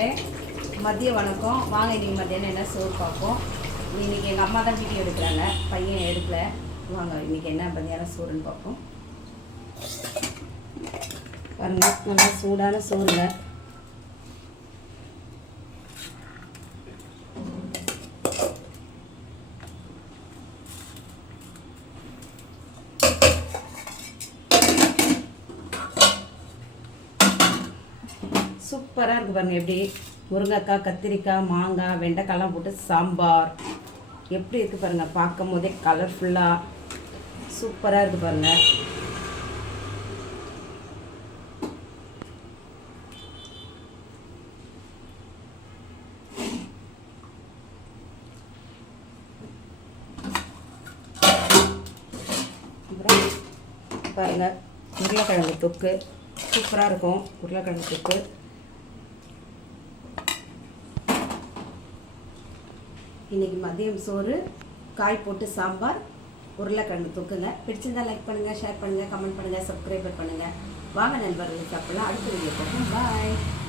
நண்பர்களே, மதிய வணக்கம். வாங்க இன்றைக்கி மத்தியானம் என்ன சோறு பார்ப்போம். இன்றைக்கி எங்கள் அம்மா தான் வீடியோ எடுக்கிறாங்க, பையன் எடுக்கல. வாங்க இன்றைக்கி என்ன மத்தியானம் சோறுன்னு பார்ப்போம். பாருங்கள், நல்லா சூடான சோறுங்க. சூப்பராக இருக்குது பாருங்கள். எப்படி முருங்கைக்காய், கத்திரிக்காய், மாங்காய், வெண்டைக்காய்லாம் போட்டு சாம்பார் எப்படி இருக்குது பாருங்கள். பார்க்கும் போதே கலர்ஃபுல்லாக சூப்பராக இருக்குது பாருங்கள். அப்புறம் பாருங்கள், உருளைக்கிழங்கு தொக்கு சூப்பராக இருக்கும். உருளைக்கிழங்கு தொக்கு இன்றைக்கி மதியம் சோறு, காய் போட்டு சாம்பார், உருளைக்கிழங்கு தொக்குங்க. பிடிச்சிருந்தா லைக் பண்ணுங்கள், ஷேர் பண்ணுங்கள், கமெண்ட் பண்ணுங்கள், சப்ஸ்கிரைபர் பண்ணுங்கள். வாங்க நண்பர்கள் சாப்பிடலாம். அடுத்த வீடியோ பார்ப்போம். பாய்.